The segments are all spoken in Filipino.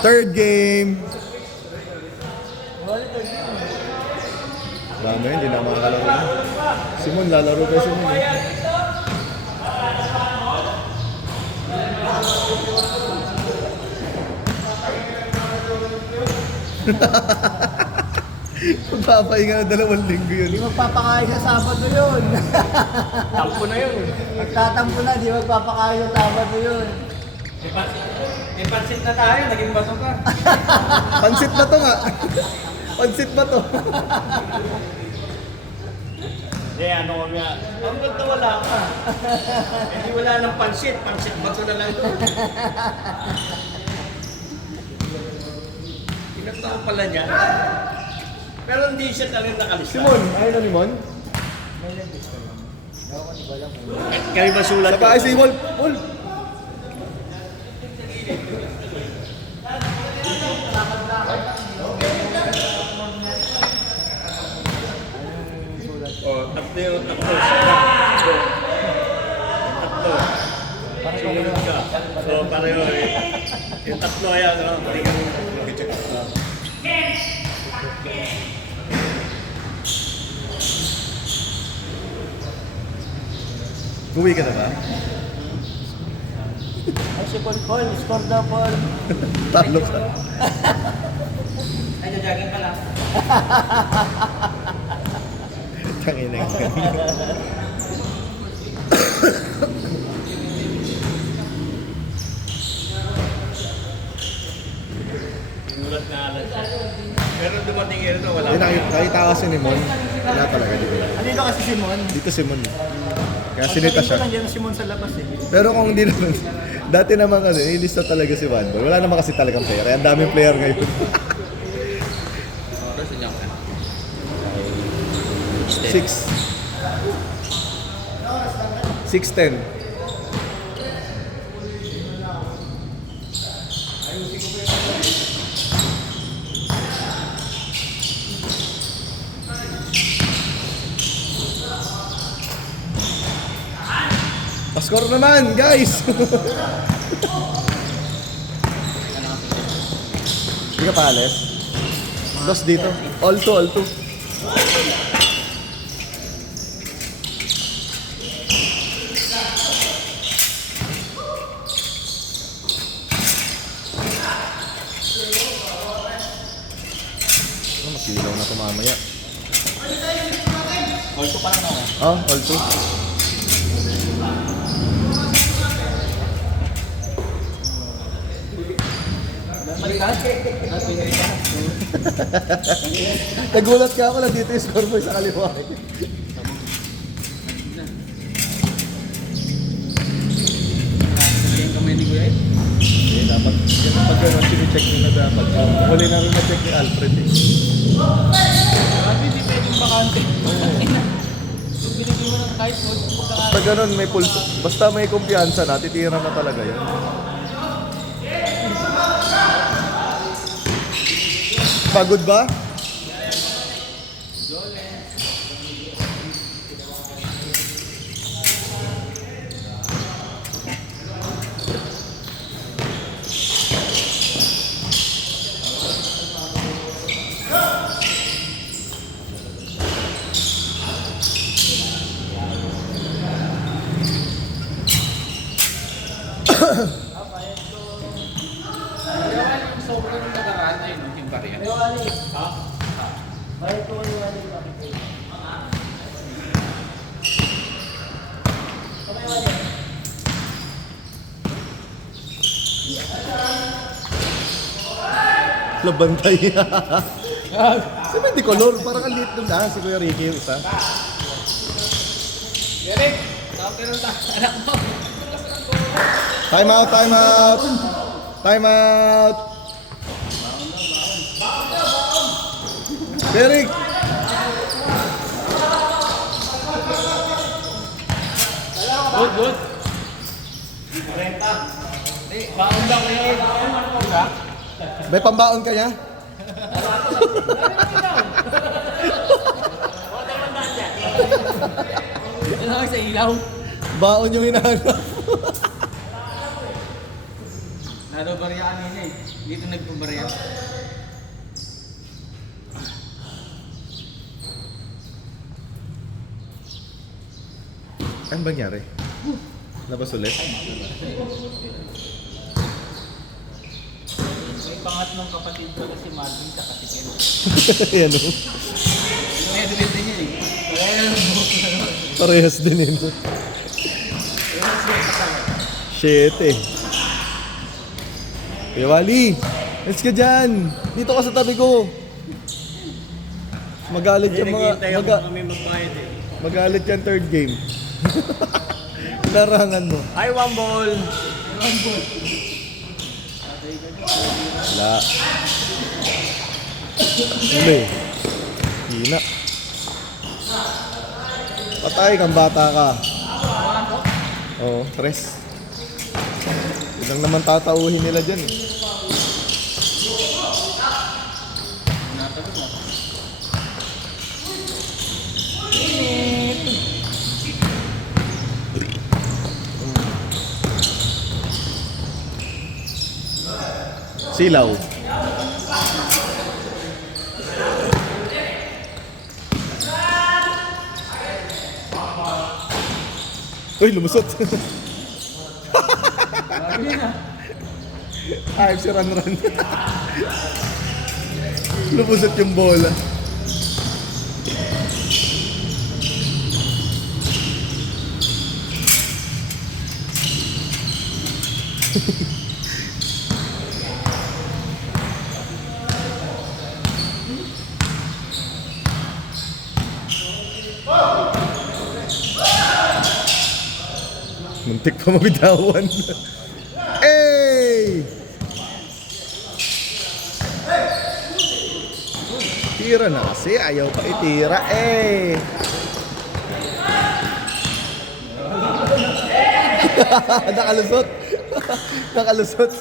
Third game. Dami, hindi na makakalaro. Simon, lalaro kayo Simon. Magpapahinga na 2 linggo yun. Di magpapakain sa Sabado yun. Tampo na yun. Magtatampo na, di magpapakain sa Sabado yun. May pansit na tayo, naging baso ka. Pansit na to nga. Pansit ba to? Hindi, ano kami nga. Ang ganda wala ka. Hindi wala ng pansit. Pansit bato na lang ito. Pinagtao pala niya. Pero hindi siya talagang nakalista. Simon, ayun na Simon. Kami ba sulat Sa bahay si Wolf. Wolf. Oh, tatlo yung tatlo. Tatlo. Sunod ka. So, pareho eh. Yung tatlo ayan, no? Hindi ka mag-check up. Uwi ka na ba? Ay, si Paul, score daw Paul. Talo ka. Ay, jogging ka lang. Tangin na. Sinulat na alas. Pero dumating yun, no? Wala. Nakita kasi ni Mon. Wala talaga dito. Andito kasi si Simon. Dito si Mon. Kaya sinita siya. Nandiyan si Simon sa labas eh. Pero kung hindi naman, dati naman kasi, nilista talaga si Van Boy. Wala naman kasi talagang player. Kaya ang daming player ngayon. 6. 6-10. Pa-score naman, guys! Hindi ka pa alis? Dos dito. All two, all two. Masilaw na ito mamaya. All two pa lang ako. Oh, all two. Nagulat ka ako, nandito yung scoreboard sa kaliwa. Eh, dapat, yan pag gano'n, sinicheck nyo na dapat. Huli na rin na-check ni Alfred eh. Hindi pwedeng bakante. Kung binigyan mo ng kahit Pag gano'n, may pulso. Basta may kumpiyansa na, titira na talaga yun. Pagod ba? sobrang nagaraan na yun, yung bariya. Ha? Bayad ko yung wali bakit eh. Labantay. Sabi hindi color, parang ang liit nun si Kuya Ricky yung isa. Derek, sabi ng anak mo. Time out, time out! Time out! Derek! Good, good. 40. Baon daw kayo. Diba? May pambaon ka niya? Ano lang sa ilaw? Baon yung hinahanap. Ano barya kanina eh. Dito nagpabarya. Ano ba nangyari? Labas ulit? May pangatlong kapatid ko na si Marvin sa katikin. Ayan o. May dulit din yun eh. Parehas din yun. Shit eh. Kuya Wally, let's ka dyan. Dito ka sa tabi ko. Magalit yung mga... Kami magbayad eh. Magalit yan third game. Larangan mo. Hi, one ball! Wala. Huli. Hina. Patay kang bata ka. Oo, tres. Ilang naman tatauhin nila dyan eh. Silaw. Uy, lumusot. Ayos si Ran. Lumusot yung bola. Muntik pa mabitawan. Hey! Tira na kasi. Ayaw pa itira. Eh! Nakalusot. Nakalusot.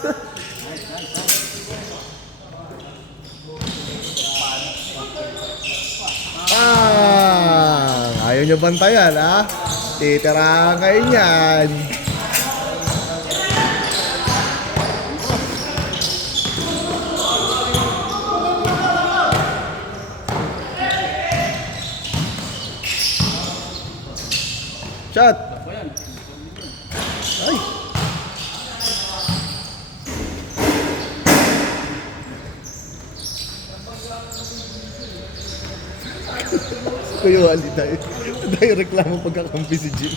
Ayaw nyo bantayan, ha? Titirahan kayo niyan. Shot! Ay! Kuya Wally tayo. Tayo reklamo pagkakampi si Jim.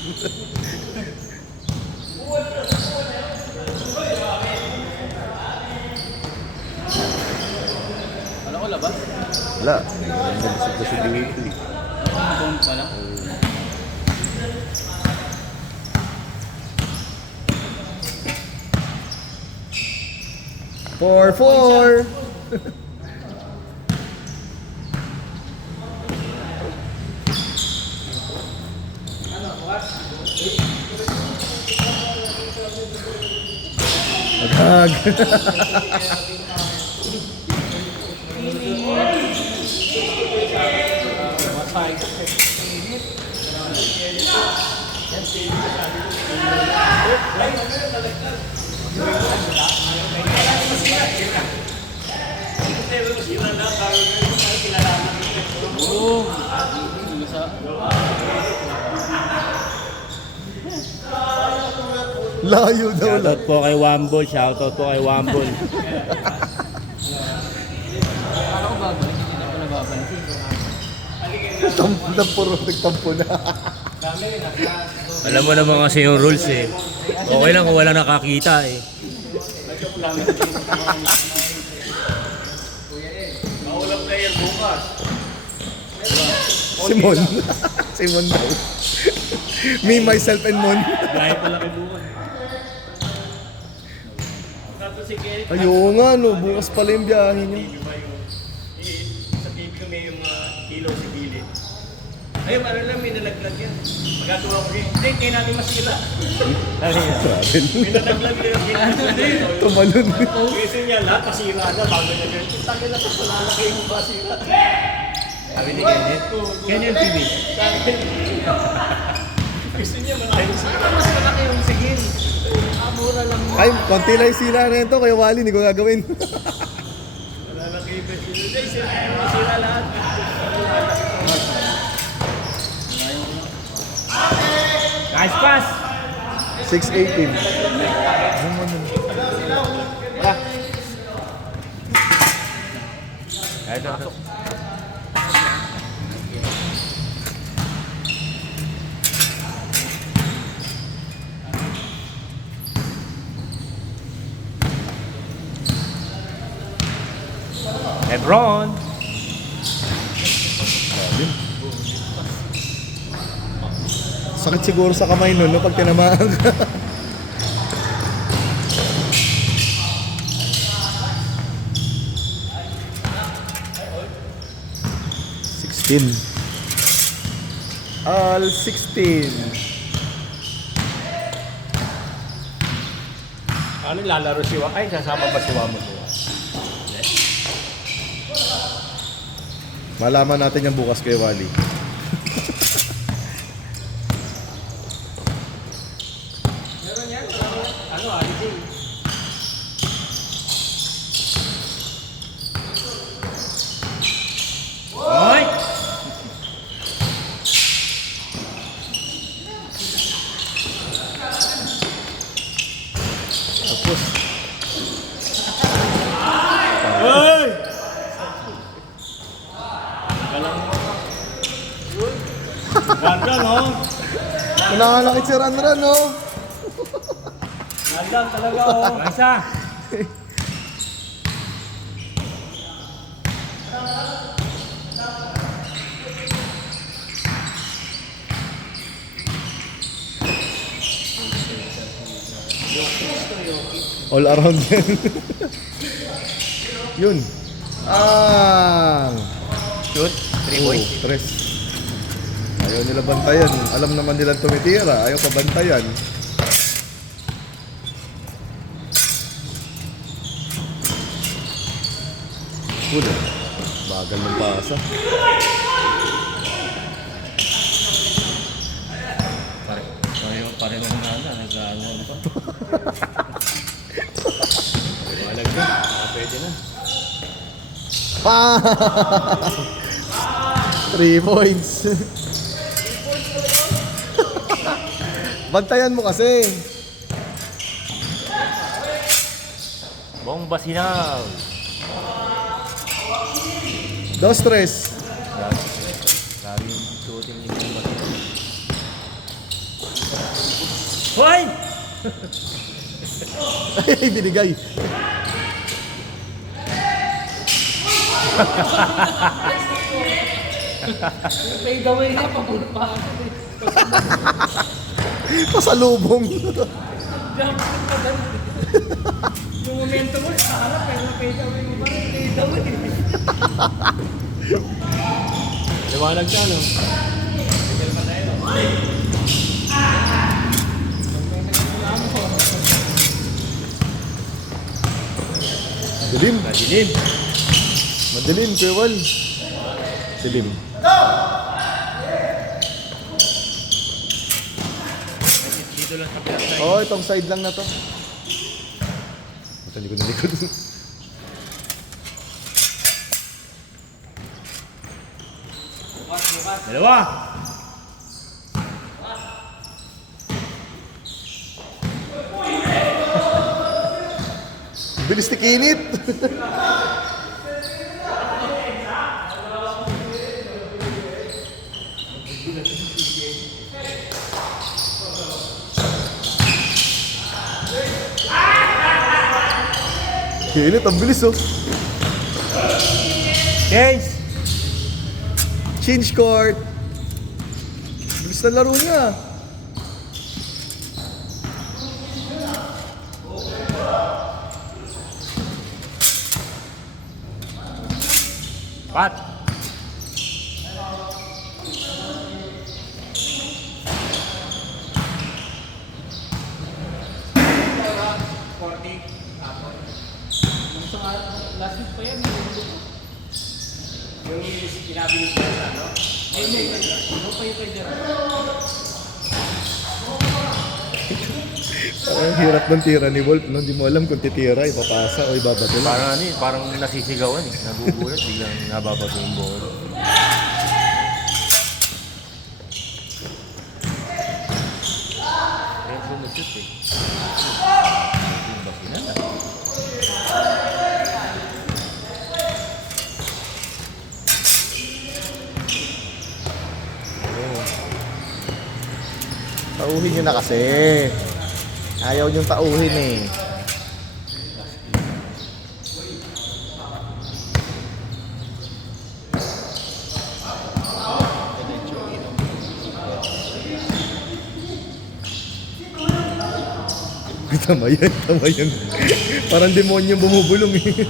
Ano ko labas? Wala. Nagalisip na si dito eh. Ang pala. 4-4. Agag. Layo daw lang. Shoutout po kay Wambol, shoutout po kay Wambol. Ano ko babalik? Hindi ko nababansin. Tampo na puro nagtampo na. Alam mo naman kasi yung rules eh. Okay lang kung wala nakakita eh. Maulang player bukas. Simon. Simon daw. Me, myself, and Mon. Gaya pala kay bukas. Tapos si Kerry, Ayun nga no, bukas pala yung biyahe niyo. sa TV ko may yung ilaw sa gilid. Ayun, ano lang, may nalaglag yan. Magagawa ko rin. Hindi natin masira. Grabe. May nalaglag na yung gilid. Tumalon. Kasi niya lahat masira na bago niya ganyan. Tagal na sa lalaki yung masira. Sabi ni Kenneth, Kenneth TV. Gusto niya malayos. Mas malaki yung sigil. Mura lang. Ay, konti lang yung sila na ito. Kaya Wally, hindi ko gagawin. Wala na kayo best. Hindi, sila lahat. Nice pass! 618. Ito. Lebron. Sakit siguro sa kamay nun, no, pag tinamaan ka. All 16. Ano lalaro si Wak? Ay, sasama ba si Wamo doon? Malaman natin yan bukas kay Wally. Ano, Alice? Ay! Tapos, Ay! Galang mo. Ganda, no? nananakit si Ranran, no? Ganda talaga, oh. Isa! All around yan. Yun. Shoot. 3 points. Tres. Ayaw nila bantayan. Alam naman nilang tumitira. Ayaw pa bantayan. Huli. Bagal ng pasa. Pareho na nag-aawang pa. Walag na. Pwede na. 3 points. Bantayan mo kasi. Bomba sinal. 2 tres. Grabe yung shooting yung bomba sinal. Hoy! Ay, binigay. Fade away na, papunta pa ako. Pasalubong. Jump pa doon. Yung momento mo, sa harap, pero fade away mo ba? Fade away. Liwanag na, no? Dilim. Madilim. Madilim, Kuya Wal. Dilim. Dito lang sa pinag Oo, itong side lang na to. Ito, likod na likod. Dalawa. Bilis ni Kinit. Kinit, ang bilis oh. Change! Change court. Bilis na laro niya. Pat! Last week pa yan. Yung sinabi ni Sasa, no? Ano pa yung pwede rin? Ang hirap ng tira ni Wolf, no? Hindi mo alam kung titira, ipapasa o ibabato lang. Parang ano eh, parang nasisigawan eh. Nagugulat, biglang nababato yung ball. Kaya sumusut eh. Yung bakinan ah. Tauhin nyo na kasi. Ayaw nyo tauhin eh. Tama yan, tama yan. Parang demonyo bumubulong eh.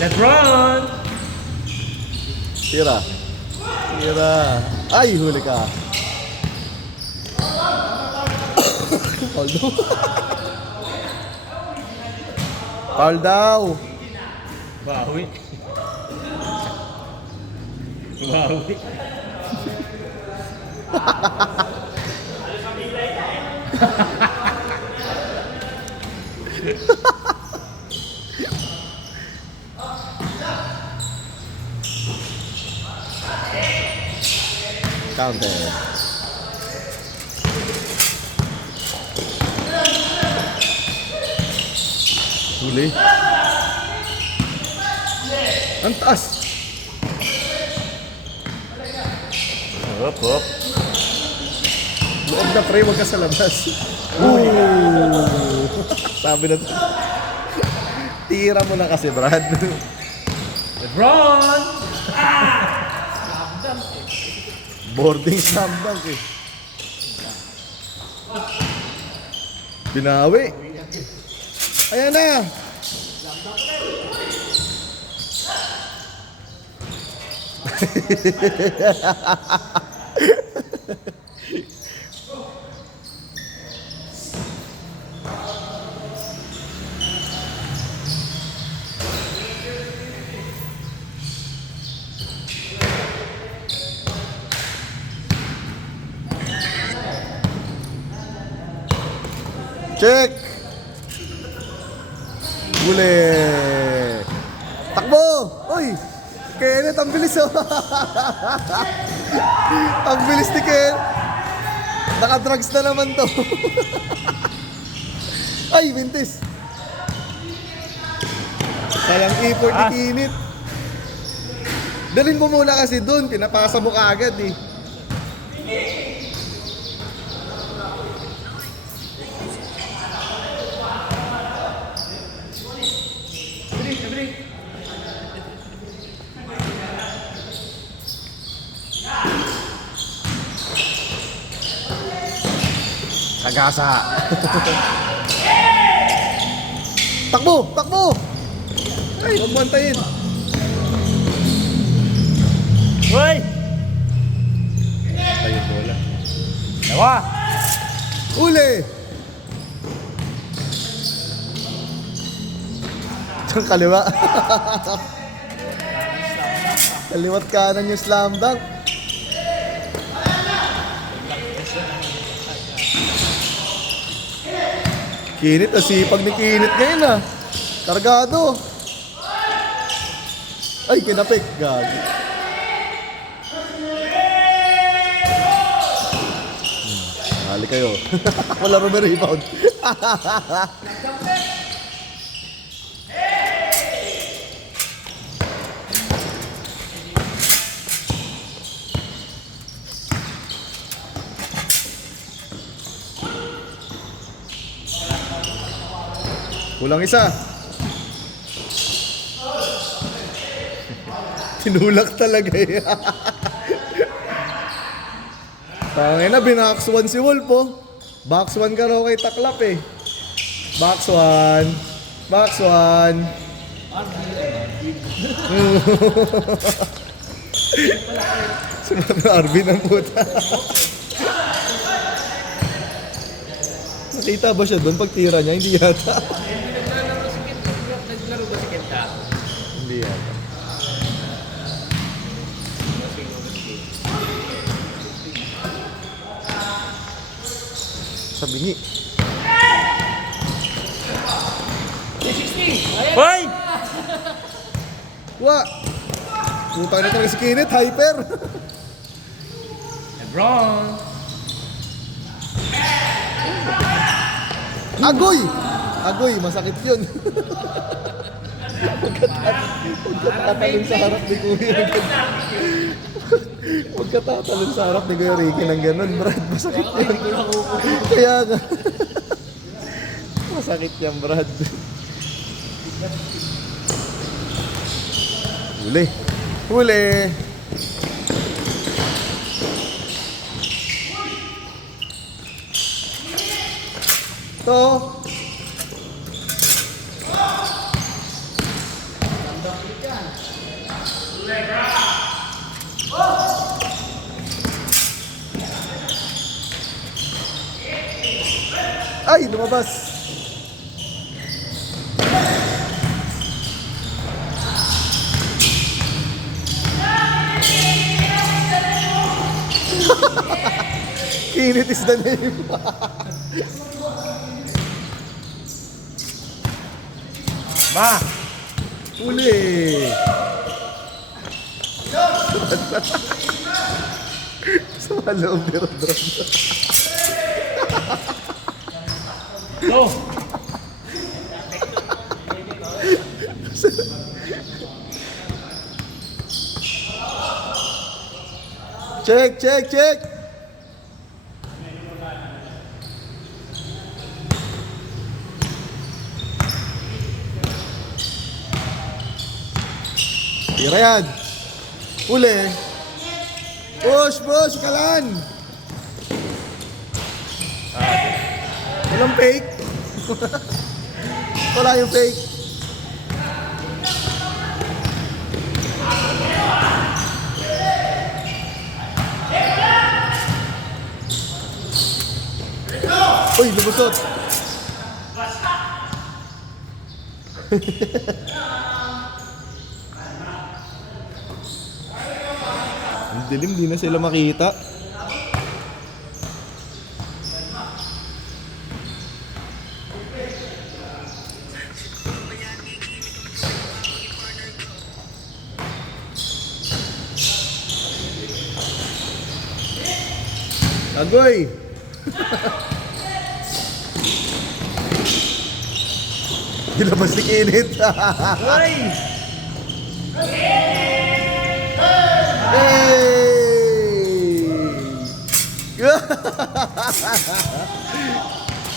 Let's run! Tira. Tira. Ay, huli ka. Foul daw. Foul daw. Bawi. Bawi. Counter. Huli. Ang taas. Hop, hop. Loob na pre, wag ka sa labas. Ooh. Sabi na to. Tira mo na kasi, Brad. Let's run! Boarding slam dunk eh. Binawi. Ayan na. Check! Huli! Takbo! Uy! Kenneth, ang bilis oh! Ang bilis ni Ken! Naka-drugs na naman to! Ay, Vintis! Sayang effort ni Kinit! Dalhin mo muna kasi dun, pinapasa mo kaagad eh. Sagasa. Takbo! Takbo! Ay, huwag mo antayin. Hoy! Tayo bola. Dawa! Uli! Diyan kaliwa. Kaliwat kanan yung slam dunk. Kinit, asipag ni Kinit ngayon ah. Kargado. Ay, kinapik. Gagi. Hali kayo. Wala rin may rebound. Kulang isa. Tinulak talaga eh. Tangin na, binax 1 si Wolf oh. Box 1 ka raw kay Taklap eh. Box 1. Box 1. Sumat na Arvin ang puta. Nakita ba siya doon pag tira niya? Hindi yata. Naglaro ba si Kenta? Hindi yata. sa bingi. 360. Ayan. Hoy! Wa! Putang na talaga si Kenneth, hyper! Lebron! Agoy! Agoy, masakit yun. Pagkatatalon sa harap ni Kuya. Pagkatatalon sa harap ni Kuya Ricky ng ganun, Brad. Masakit yun. Kaya nga. Masakit yan, Brad. Huli. Huli. To. Ay, lumabas. Kinit is the name. Ma! Uli. Sa loob ni Rodron. Go! Check, check, check. Tira yan. Uli. Push, push, kalan. Walang fake. Wala yung fake. Uy, lumusot. Ang dilim, di na sila makita. Agoy! Dilabas si Kenneth. Hoy! Hey!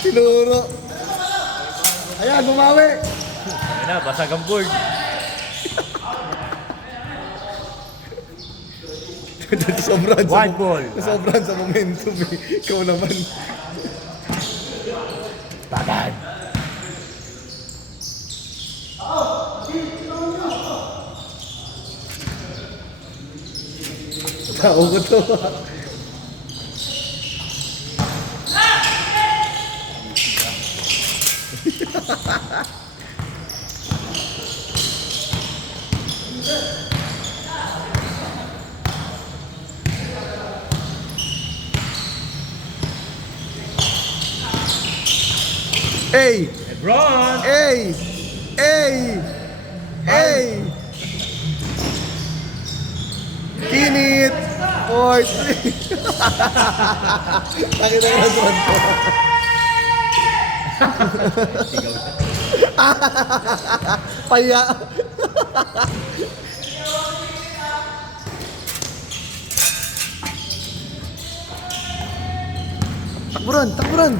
Tinuro. Ayan, bumawi. Ayun na, basag ang board. Sobrang sa, One ball. sobrang sa momentum eh. Ikaw naman. Tagad! Tao ko to. Hey! Lebron! Hey! Hey! Hey! Kinit! 4-3! Takit ang restaurant ko. Paya! Takburan! Takburan!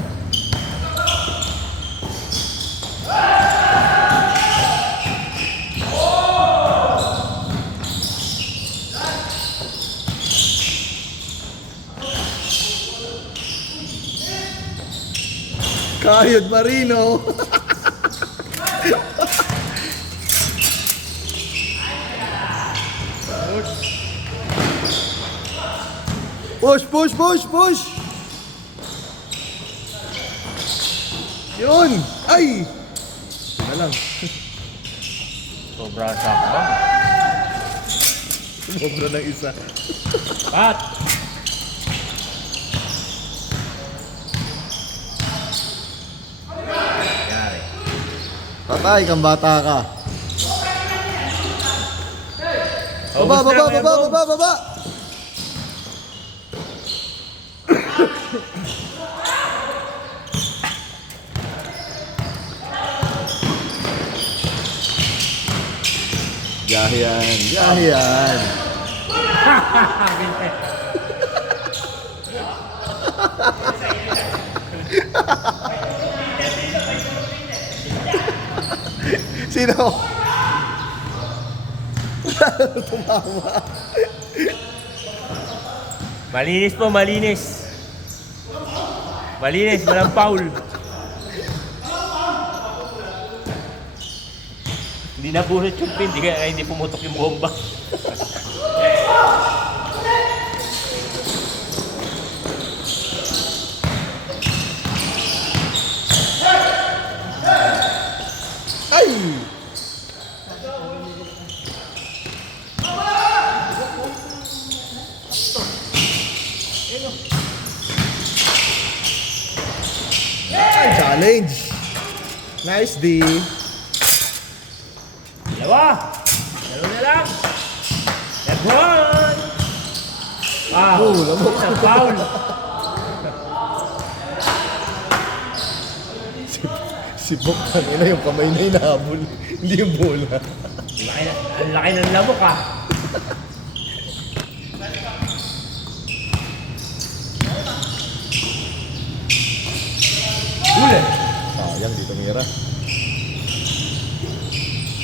Kayod Marino. Push, push, push, push. Yun. Ay. Na lang. Sobra sakbang. Sobra ng isa. Pat! Patay kang bata ka. Oh, Baba, gusto baba, na, baba, Kuya baba, baba. Gahiyan, gahiyan. Sino? Tumawa. Malinis po, malinis. Malinis, walang foul. Hindi nabunot yung pin, kaya hindi pumutok yung bomba. Ay! Ay, challenge. Nice D. Dalawa na lang. Lebron! Wow, lamok. isang foul. Si Bok, kanina yung kamay na inahabol. Hindi yung bola. Ang laki ng lamok ah. Huli. Sayang, dito mira.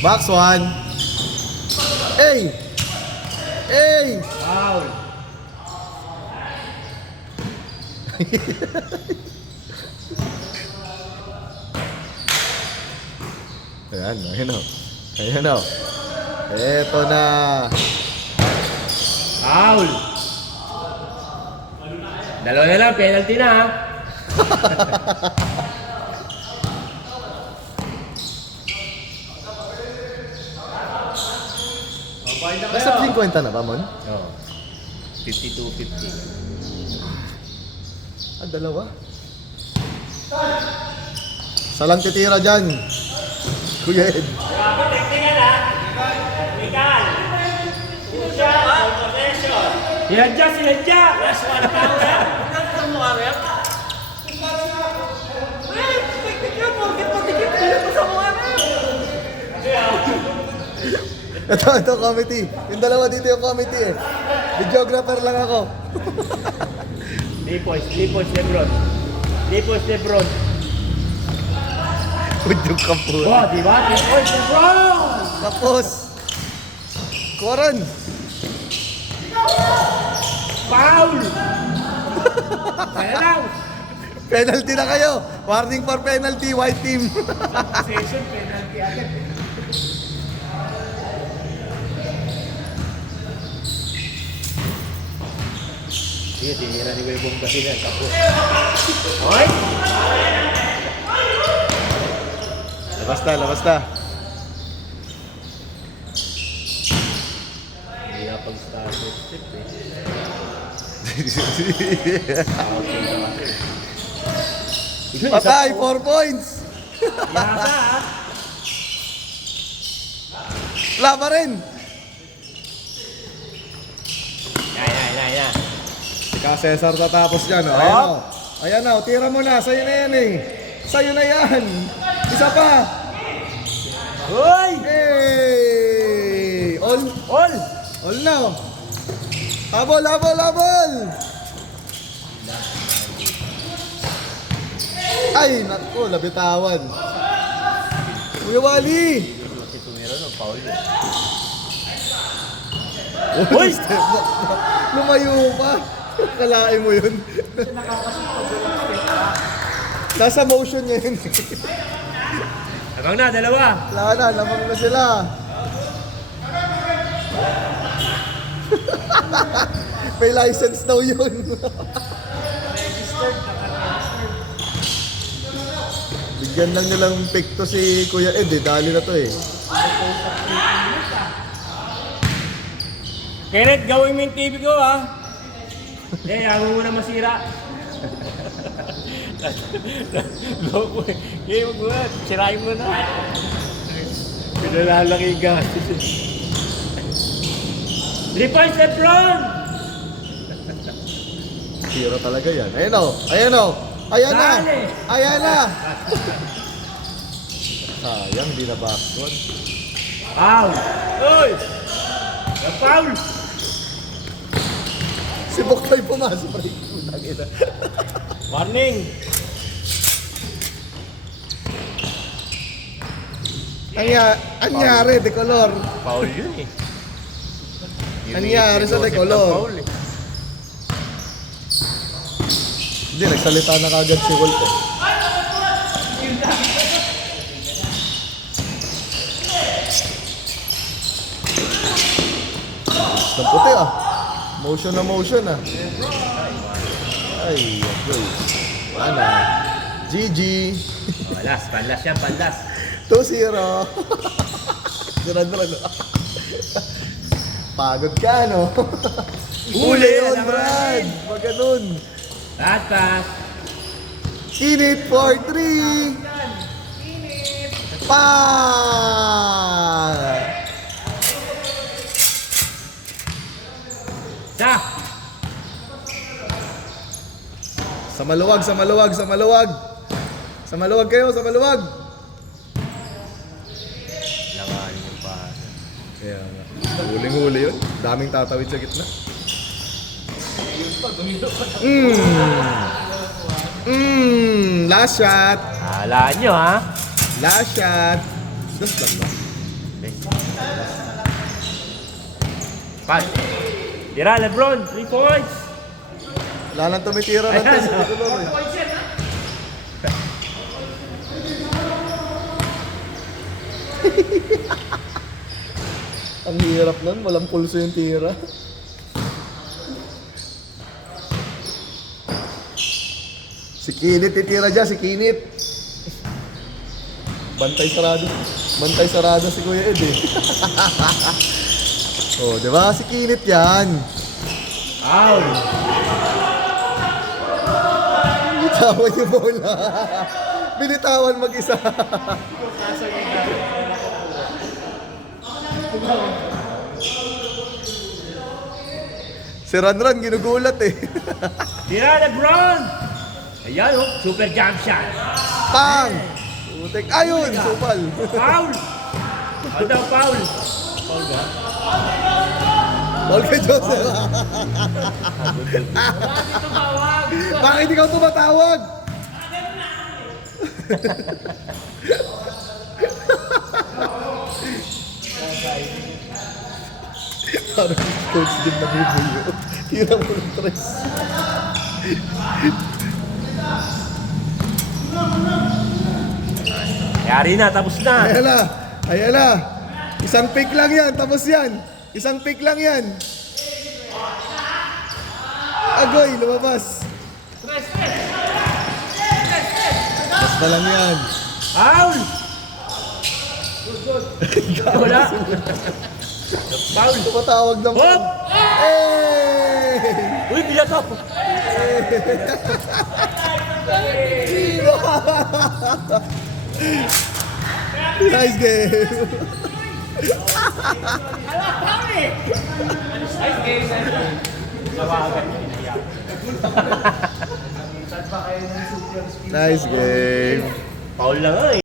Box one. Hey! Hey! Foul. Ayan, ayan o. Ayan o. Eto na. Foul. Dalawa na lang, penalty na ha. Nasa 50 na ba, Mon? Oh. 52-50. Ah, dalawa. Salang titira dyan. Kuya Ed. Sinadya! Last one pound na. Ito, committee. Yung dalawa dito yung committee eh. Videographer lang ako. 3 points, Lebron. 3 points, Lebron. Udyog kapur. Oh, di ba? 3 points, Lebron! Tapos. Koran. Foul! Kaya lang! Penalty na kayo. Warning for penalty, white team. Session, penalty agad. Sige, tinira ni Webong kasi na. Tapos. Okay? Labas na, labas na. Hindi na pag-start step eh. Patay, 4 points. Yata ha? Wala pa rin. Yan. Ika Cesar tatapos dyan. Oh. Ayan o. Ayan o. Tira mo na. Sa'yo na yan eh. Sa'yo na yan. Isa pa. Hoy! Hey! All. All! All na o. Habol, habol, habol. Ay, naku. Labitawan. Kuya Wally. Kasi tumira ng foul yun. Uy! Lumayo pa. Kalain mo yun. Nasa motion niya yun. Hanggang na, dalawa. Wala na, lamang na sila. May license daw yun. Bigyan lang nilang pick to si Kuya Ed eh. Dali na to eh. Kenneth, gawin mo yung TV ko ha. Eh, ayaw mo na masira. Loko eh. Game mo na, sirain mo na. Nalalaki yung gastos. 3 points, Lebron! Tira talaga yan. Ayan o. Ayan o. Ayan na. Dali. Ayan na. Sayang, hindi na backdoor. Foul! Uy! Foul! Si Boktoy pumasok pa rin. Putang ina. Warning! Anyari, de color. Foul yun eh. Anyari sa de color. Hindi, nagsalita na kagad si Walt eh. Ang puti ah. Motion na motion ah. Ay, okay. Wala. GG. Panlas yan, panlas. 2-0. Duran-duran. Pagod ka, no? Huli yun, naman. Brad. Wag ganun. Tatas. Init for 3. Pa! Sa! Sa maluwag, sa maluwag, sa maluwag. Sa maluwag kayo, sa maluwag. Langan yung pasa. Kaya nga. Huling-huli yun. Daming tatawid sa gitna. Last shot. Halaan nyo ha. Last shot. Just lang ba? Pas. Tira, Lebron. 3 points. Wala nang tumitira ng test. Ang hirap nun, walang pulso yung tira. Si Kinit titira dyan, si Kinit. Bantay sarado. Bantay sarado si Kuya Ed eh. Oh, di ba? Si Kinit yan. Foul! Binitawan yung bola. Binitawan mag-isa. Si Ranran ginugulat eh. Tira, Lebron! Ayan, oh, super jump shot. Pang! Utek. Ayun! Supal. Foul! Foul daw, foul. Ball kay Joseph. Bakit ikaw tumatawag? Parang coach din nabubuyo. Tira mo ng tres. Yari na, tapos na. Ayan na. Ayan na. Isang pick lang yan. Tapos yan. Isang pick lang yan. Agoy, lumabas. Basta lang yan. Foul! Wala. Foul! Tumatawag ng... Hop! Hey! Uy, bila to! Nice game. Nice game. Foul lang eh.